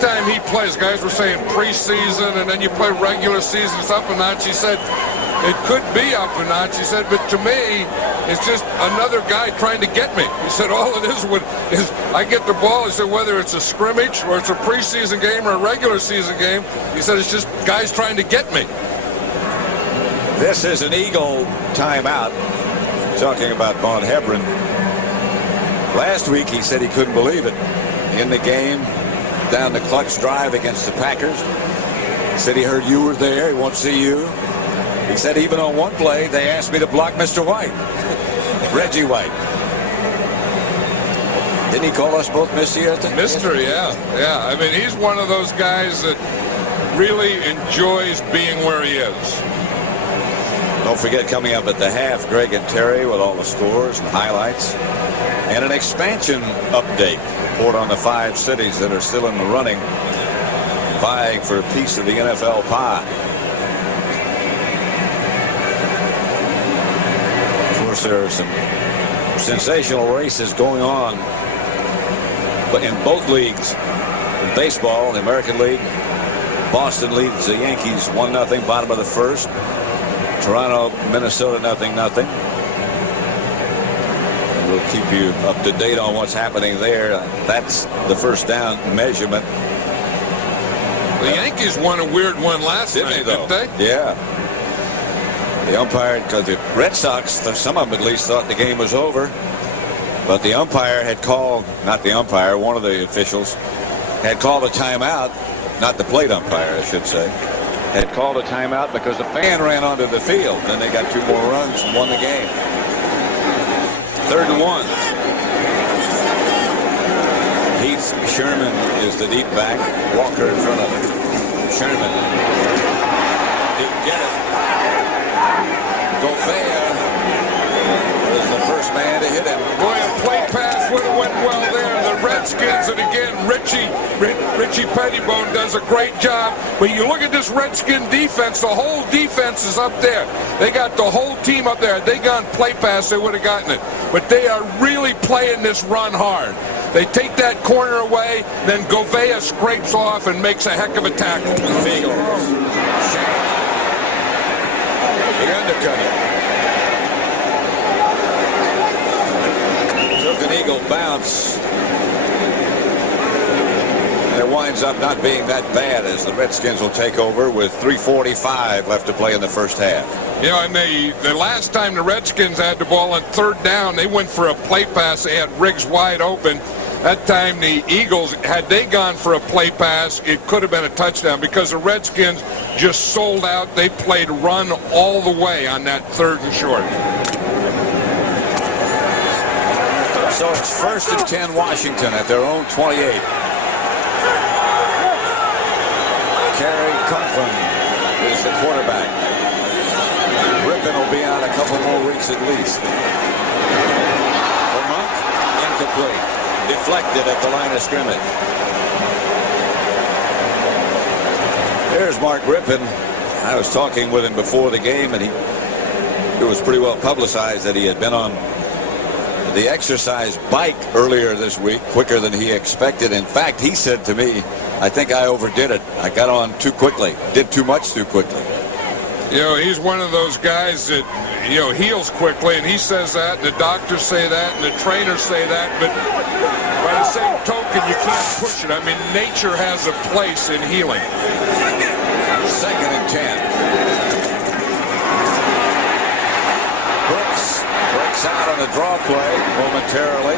time he plays, guys were saying preseason and then you play regular season, it's up a notch. He said it could be up a notch. He said, but to me, it's just another guy trying to get me. He said all it is I get the ball. He said whether it's a scrimmage or it's a preseason game or a regular season game, he said it's just guys trying to get me. This is an Eagle timeout. Talking about Von Hebron. Last week he said he couldn't believe it. In the game, down the clutch drive against the Packers. He said he heard you were there. He won't see you. He said even on one play they asked me to block Mr. White. Reggie White. Didn't he call us both Mr. yesterday? Mr. Yeah. I mean, he's one of those guys that really enjoys being where he is. Don't forget, coming up at the half, Greg and Terry with all the scores and highlights. And an expansion update. Report on the 5 cities that are still in the running, vying for a piece of the NFL pie. Of course, there are some sensational races going on, but in both leagues. In baseball, the American League, Boston leads the Yankees 1-0, bottom of the first. Toronto, Minnesota, 0-0. We'll keep you up to date on what's happening there. That's the first down measurement. The Yankees won a weird one last night, didn't they? Yeah. The umpire, because the Red Sox, some of them at least, thought the game was over. But the umpire had called, not the umpire, one of the officials, had called a timeout, not the plate umpire, I should say. Had called a timeout because a fan ran onto the field. Then they got 2 more runs and won the game. 3rd and 1. Heath Sherman is the deep back. Walker in front of him. Sherman didn't get it. Gobert was the first man to hit him. Boy, a play pass would have went well there. The Redskins, and again, Richie Pettibone does a great job. But you look at this Redskin defense, the whole defense is up there. They got the whole team up there. Had they gone play pass, they would have gotten it. But they are really playing this run hard. They take that corner away, then Govea scrapes off and makes a heck of a tackle. Fiegel. The undercut. Took an Eagle bounce. And it winds up not being that bad as the Redskins will take over with 3:45 left to play in the first half. You know, and the last time the Redskins had the ball on 3rd down, they went for a play pass. They had Riggs wide open. That time the Eagles, had they gone for a play pass, it could have been a touchdown because the Redskins just sold out. They played run all the way on that 3rd and short. So it's 1st and 10 Washington at their own 28. Kerry Conklin is the quarterback. Rippon will be out a couple more weeks at least. Vermont, incomplete. Deflected at the line of scrimmage. There's Mark Rippon. I was talking with him before the game, and it was pretty well publicized that he had been on the exercise bike earlier this week, quicker than he expected. In fact, he said to me, I think I overdid it. I got on too quickly, did too much too quickly. You know, he's one of those guys that, you know, heals quickly, and he says that, and the doctors say that, and the trainers say that, but by the same token, you can't push it. I mean, nature has a place in healing. 2nd and 10. Brooks breaks out on the draw play momentarily.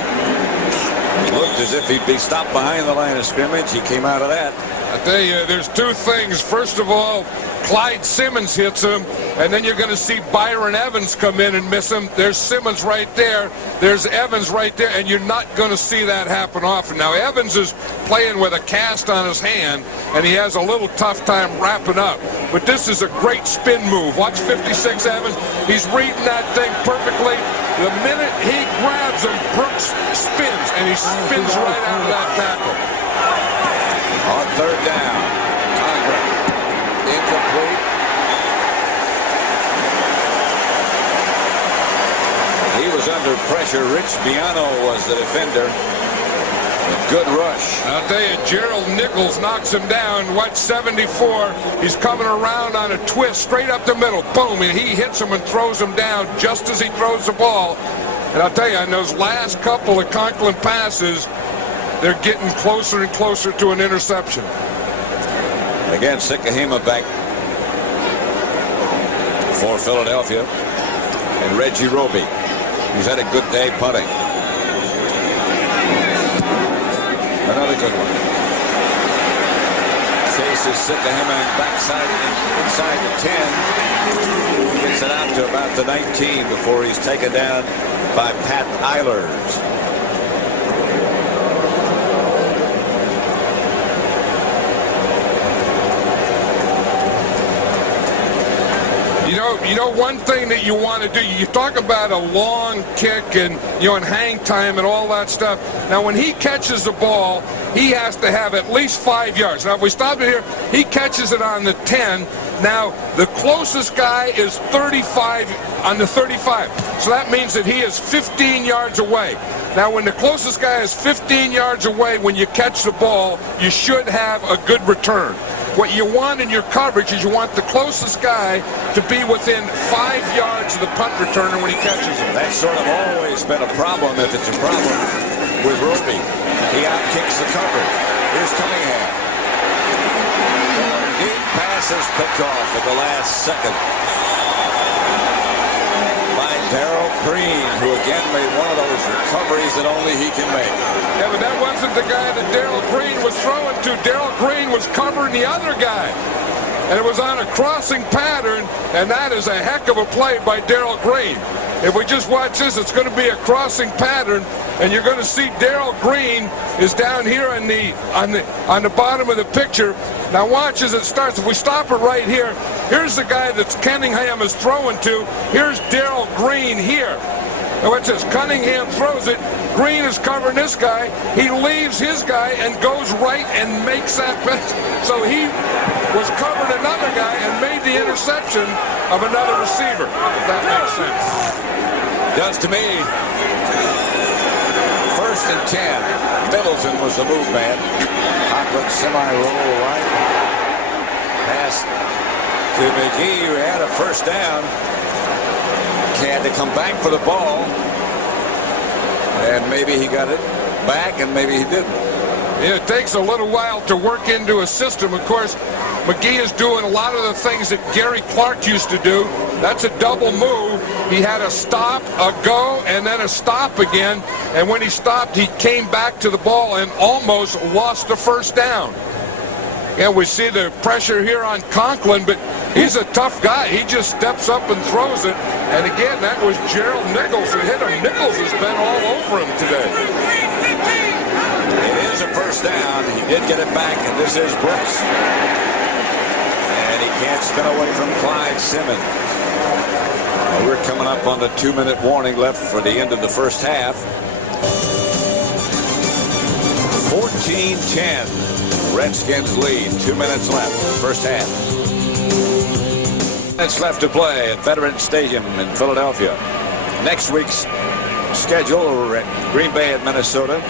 Looked as if he'd be stopped behind the line of scrimmage. He came out of that. I tell you, there's 2 things. First of all, Clyde Simmons hits him, and then you're going to see Byron Evans come in and miss him. There's Simmons right there. There's Evans right there, and you're not going to see that happen often. Now, Evans is playing with a cast on his hand, and he has a little tough time wrapping up. But this is a great spin move. Watch 56 Evans. He's reading that thing perfectly. The minute he grabs him, Brooks spins, and he spins right out of that tackle. On 3rd down, Conklin, incomplete. He was under pressure. Rich Biano was the defender. And good rush. I'll tell you, Gerald Nichols knocks him down. What, 74? He's coming around on a twist straight up the middle. Boom, and he hits him and throws him down just as he throws the ball. And I'll tell you, on those last couple of Conklin passes, they're getting closer and closer to an interception. Again, Sikahema back for Philadelphia. And Reggie Roby, who's had a good day punting. Another good one. Chases Sikahema and backside inside the 10. Gets it out to about the 19 before he's taken down by Pat Eilers. You know, one thing that you want to do, you talk about a long kick and, and hang time and all that stuff. Now, when he catches the ball, he has to have at least 5 yards. Now, if we stop it here, he catches it on the 10. Now, the closest guy is 35 on the 35. So that means that he is 15 yards away. Now, when the closest guy is 15 yards away, when you catch the ball, you should have a good return. What you want in your coverage is you want the closest guy to be within 5 yards of the punt returner when he catches it. That's sort of always been a problem, if it's a problem, with Roby. He outkicks the coverage. Here's Cunningham. Deep pass is picked off at the last second by Darrell Green, who again made one of those recoveries that only he can make. Yeah, but that wasn't the guy that Darrell Green was throwing to. Darrell Green was covering the other guy. And it was on a crossing pattern, and that is a heck of a play by Darrell Green. If we just watch this, it's going to be a crossing pattern, and you're going to see Darrell Green is down here on the bottom of the picture. Now watch as it starts. If we stop it right here, here's the guy that Cunningham is throwing to. Here's Darrell Green here. Now watch this. Cunningham throws it. Green is covering this guy. He leaves his guy and goes right and makes that pass. So he was covering another guy and made the interception of another receiver, if that makes sense. Does to me. 1st and 10. Middleton was the move man. Conklin semi-roll right. Pass to McGee, who had a first down. Had to come back for the ball. And maybe he got it back, and maybe he didn't. Yeah, it takes a little while to work into a system. Of course, McGee is doing a lot of the things that Gary Clark used to do. That's a double move. He had a stop, a go, and then a stop again. And when he stopped, he came back to the ball and almost lost the first down. Yeah, we see the pressure here on Conklin, but he's a tough guy. He just steps up and throws it. And again, that was Gerald Nichols who hit him. Nichols has been all over him today. It is a first down. He did get it back, and this is Brooks. And he can't spin away from Clyde Simmons. We're coming up on the 2-minute warning left for the end of the first half. 14-10. Redskins lead. 2 minutes left. First half. Minutes left to play at Veterans Stadium in Philadelphia. Next week's schedule, we're at Green Bay at Minnesota,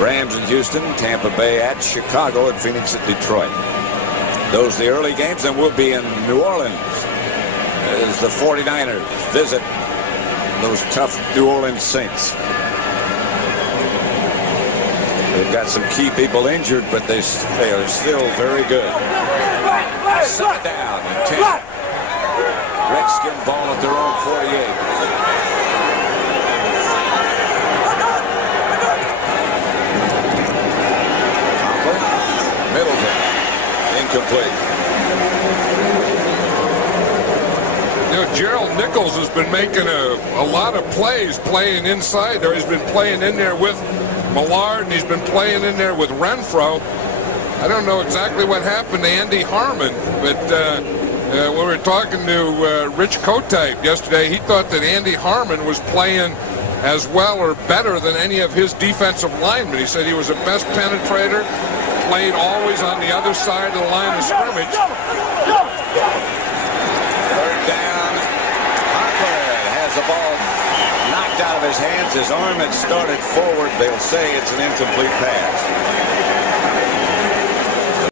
Rams in Houston, Tampa Bay at Chicago, and Phoenix at Detroit. Those are the early games, and we'll be in New Orleans as the 49ers visit those tough New Orleans Saints. They've got some key people injured, but they are still very good. Second down and 10. Redskin ball at their own 48. Middleton, incomplete. Gerald Nichols has been making a lot of plays playing inside there. He's been playing in there with Millard, and he's been playing in there with Renfro. I don't know exactly what happened to Andy Harmon, but when we were talking to Rich Kotype yesterday, he thought that Andy Harmon was playing as well or better than any of his defensive linemen. He said he was the best penetrator, played always on the other side of the line of scrimmage. Third down. Conklin has the ball knocked out of his hands. His arm had started forward. They'll say it's an incomplete pass.